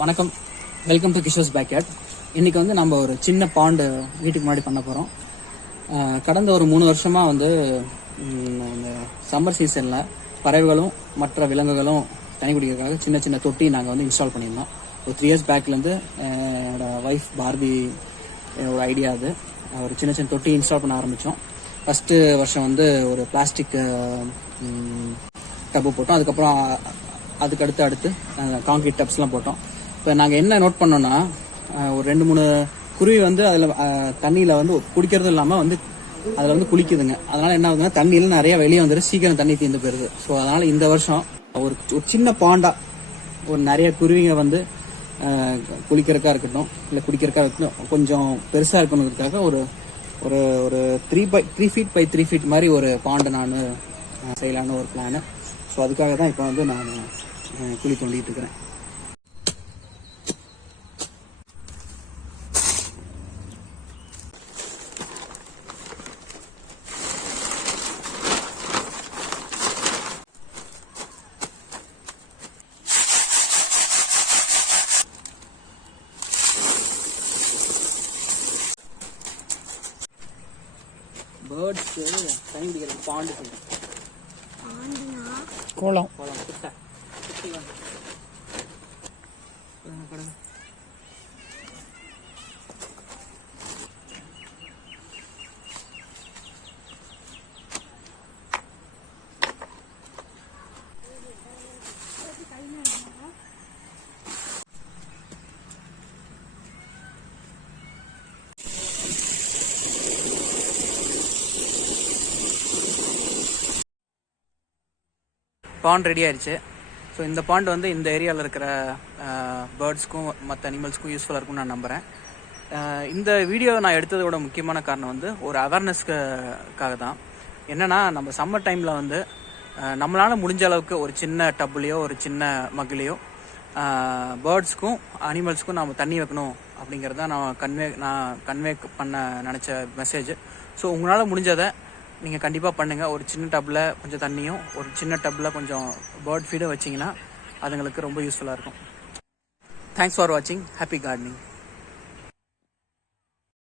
வணக்கம், welcome to Kishor's backyard. இன்றைக்கி வந்து நம்ம ஒரு சின்ன பாண்டு வீட்டுக்கு முன்னாடி பண்ண போகிறோம். கடந்த ஒரு 3 வருஷமாக வந்து இந்த சம்மர் சீசனில் பறவைகளும் மற்ற விலங்குகளும் தனி குடிக்கிறதுக்காக சின்ன சின்ன தொட்டி நாங்கள் வந்து இன்ஸ்டால் பண்ணியிருந்தோம். ஒரு 3 இயர்ஸ் பேக்லேருந்து என்னோடய ஒய்ஃப் பார்பி ஒரு ஐடியா. அது ஒரு சின்ன சின்ன தொட்டி இன்ஸ்டால் பண்ண ஆரம்பித்தோம். ஃபஸ்ட்டு வருஷம் வந்து ஒரு பிளாஸ்டிக் டப்பு போட்டோம். அதுக்கப்புறம் அடுத்து கான்கிரீட் டப்ஸ்லாம் போட்டோம். இப்போ நாங்கள் என்ன நோட் பண்ணோன்னா, ஒரு 2-3 குருவி வந்து அதில் தண்ணியில் வந்து குடிக்கிறதும் இல்லாமல் வந்து அதில் வந்து குளிக்குதுங்க. அதனால் என்ன ஆகுதுன்னா, தண்ணியில் நிறைய வெளியே வந்துடும், சீக்கிரம் தண்ணி தீர்ந்து போயிருது. ஸோ அதனால் இந்த வருஷம் ஒரு சின்ன பாண்டா ஒரு நிறைய குருவிங்க வந்து குளிக்கிறதுக்காக இருக்கட்டும், இல்லை குடிக்கிறதுக்காக இருக்கட்டும், கொஞ்சம் பெருசாக இருக்கணுங்கிறதுக்காக ஒரு ஒரு ஒரு 3 feet by 3 feet மாதிரி ஒரு பாண்டை நான் செய்யலான்னு ஒரு பிளானு. ஸோ அதுக்காக தான் இப்போ வந்து நான் குழி தோண்டிகிட்டு இருக்கிறேன். பேர்ட்ஸு தண்ணி குடிக்கிறது பாண்டு கோலம் குட்டை குட்டி வந்து பாண்ட் ரெடி ஆயிடுச்சு. ஸோ இந்த பாண்ட் வந்து இந்த ஏரியாவில் இருக்கிற பேர்ட்ஸ்க்கும் மற்ற அனிமல்ஸ்க்கும் யூஸ்ஃபுல்லாக இருக்கும்னு நான் நம்புகிறேன். இந்த வீடியோ நான் எடுத்ததோட முக்கியமான காரணம் வந்து ஒரு அவேர்னஸ்க்காக தான். என்னென்னா, நம்ம சம்மர் டைமில் வந்து நம்மளால் முடிஞ்ச அளவுக்கு ஒரு சின்ன டப்புலையோ ஒரு சின்ன மகிலையோ பேர்ட்ஸ்க்கும் அனிமல்ஸ்க்கும் நம்ம தண்ணி வைக்கணும் அப்படிங்கிறது தான் நான் கன்வே பண்ண நினச்ச மெசேஜ். ஸோ உங்களால் முடிஞ்சதை நீங்கள் கண்டிப்பாக பண்ணுங்கள். ஒரு சின்ன டப்பில் கொஞ்சம் தண்ணியும் ஒரு சின்ன டப்பில் கொஞ்சம் பேர்ட் ஃபீடும் வச்சிங்கன்னா அதுங்களுக்கு ரொம்ப யூஸ்ஃபுல்லாக இருக்கும். தேங்க்ஸ் ஃபார் வாட்சிங். Happy gardening.